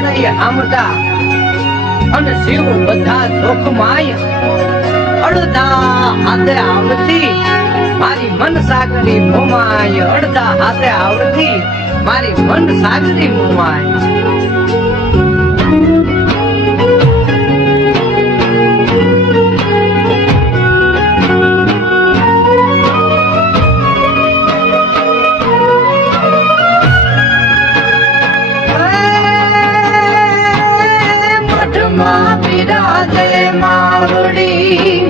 ભણઈ આમતા અને શિવ બધા જોખમાય અડધા હાથે આવતી મારી મન સાગરી મોમાય અડધા હાથે આવતી મારી મન સાગરી મોમાય બિરાજે માવડી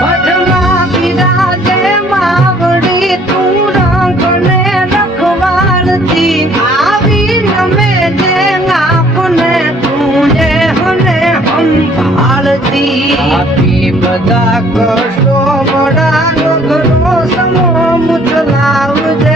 મઠમાં બિરાજે માવડી તું રંગને રખવાડતી આવી નમે જે આપને તું જે હને સંભાળતી આપી બધા કષ્ટો બડા ઘરો સમો મુચલાવજે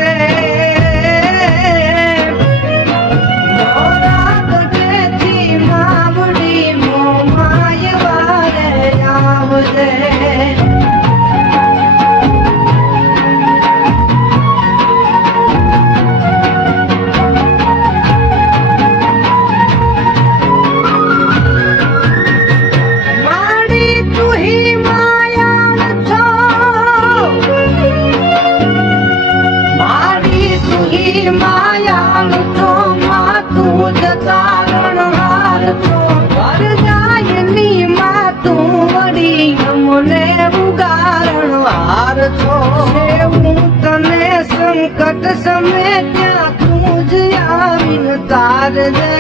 માયાળ છો માં તું જતારણ હાર છો ઘર જાયની માં તું વળી અમને ઉગારણ હાર છો હું તને સંકટ સમે ત્યાં તું જ આવીને તાર દે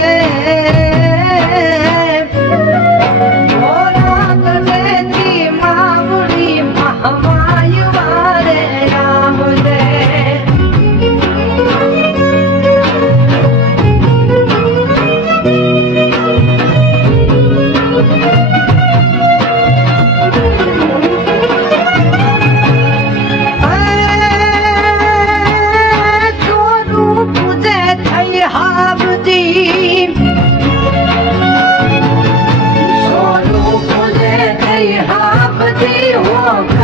માવડી મહામાય વારે આવજે Oh